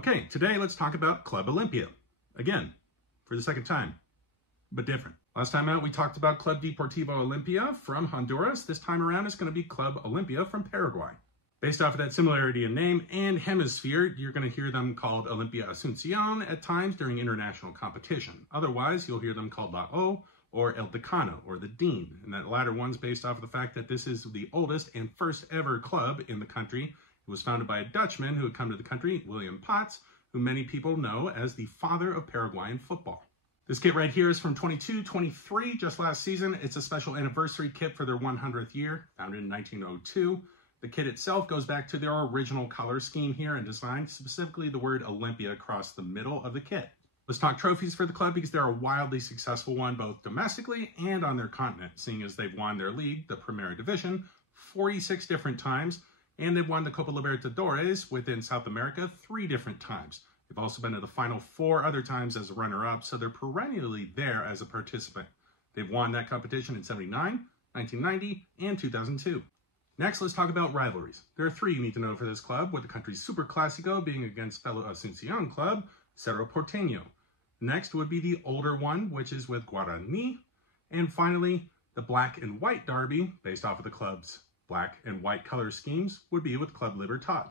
Okay, today let's talk about Club Olimpia. Again, for the second time, but different. Last time out, we talked about Club Deportivo Olimpia from Honduras. This time around, it's going to be Club Olimpia from Paraguay. Based off of that similarity in name and hemisphere, you're going to hear them called Olimpia Asunción at times during international competition. Otherwise, you'll hear them called La O or El Decano, or the Dean. And that latter one's based off of the fact that this is the oldest and first ever club in the country. It was founded by a Dutchman who had come to the country, William Potts, who many people know as the father of Paraguayan football. This kit right here is from 22-23, just last season. It's a special anniversary kit for their 100th year, founded in 1902. The kit itself goes back to their original color scheme here and design, specifically the word Olimpia across the middle of the kit. Let's talk trophies for the club because they're a wildly successful one both domestically and on their continent, seeing as they've won their league, the Primera Division, 46 different times, and they've won the Copa Libertadores within South America 3 different times. They've also been to the final 4 other times as a runner-up, so they're perennially there as a participant. They've won that competition in 79, 1990, and 2002. Next, let's talk about rivalries. There are 3 you need to know for this club, with the country's Super Clásico being against fellow Asunción club, Cerro Porteño. Next would be the older one, which is with Guarani. And finally, the black and white derby, based off of the club's black and white color schemes, would be with Club Libertad.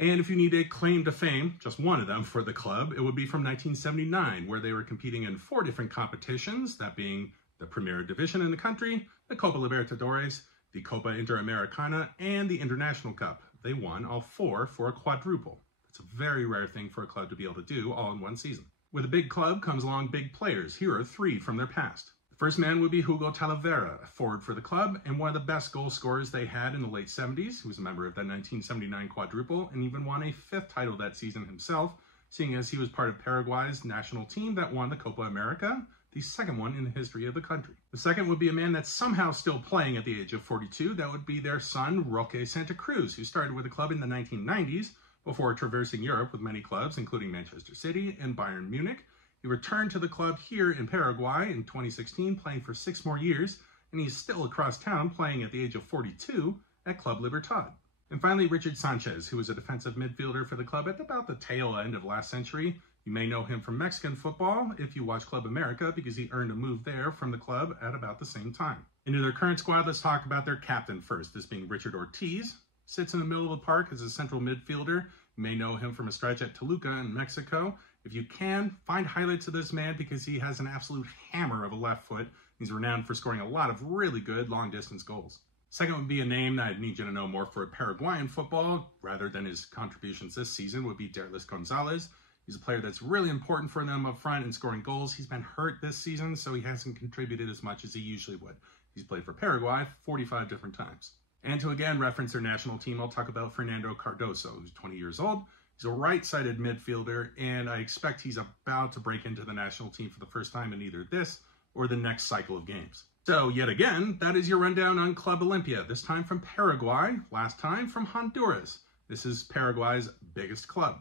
And if you need a claim to fame, just one of them for the club, it would be from 1979, where they were competing in 4 different competitions, that being the Primera Division in the country, the Copa Libertadores, the Copa Interamericana, and the International Cup. They won all 4 for a quadruple. It's a very rare thing for a club to be able to do all in one season. With a big club comes along big players. Here are 3 from their past. The first man would be Hugo Talavera, a forward for the club and one of the best goal scorers they had in the late 70s. He was a member of that 1979 quadruple and even won a 5th title that season himself, seeing as he was part of Paraguay's national team that won the Copa America, the second one in the history of the country. The second would be a man that's somehow still playing at the age of 42. That would be their son, Roque Santa Cruz, who started with the club in the 1990s before traversing Europe with many clubs, including Manchester City and Bayern Munich. He returned to the club here in Paraguay in 2016, playing for 6 more years, and he's still across town playing at the age of 42 at Club Libertad. And finally, Richard Sanchez, who was a defensive midfielder for the club at about the tail end of last century. You may know him from Mexican football if you watch Club America, because he earned a move there from the club at about the same time. Into their current squad, let's talk about their captain first, this being Richard Ortiz. Sits in the middle of the park as a central midfielder. You may know him from a stretch at Toluca in Mexico. If you can, find highlights of this man because he has an absolute hammer of a left foot. He's renowned for scoring a lot of really good long-distance goals. Second would be a name that I need you to know more for Paraguayan football, rather than his contributions this season, would be Derlis Gonzalez. He's a player that's really important for them up front in scoring goals. He's been hurt this season, so he hasn't contributed as much as he usually would. He's played for Paraguay 45 different times. And to again reference their national team, I'll talk about Fernando Cardoso, who's 20 years old. He's a right-sided midfielder, and I expect he's about to break into the national team for the first time in either this or the next cycle of games. So yet again, that is your rundown on Club Olimpia, this time from Paraguay, last time from Honduras. This is Paraguay's biggest club.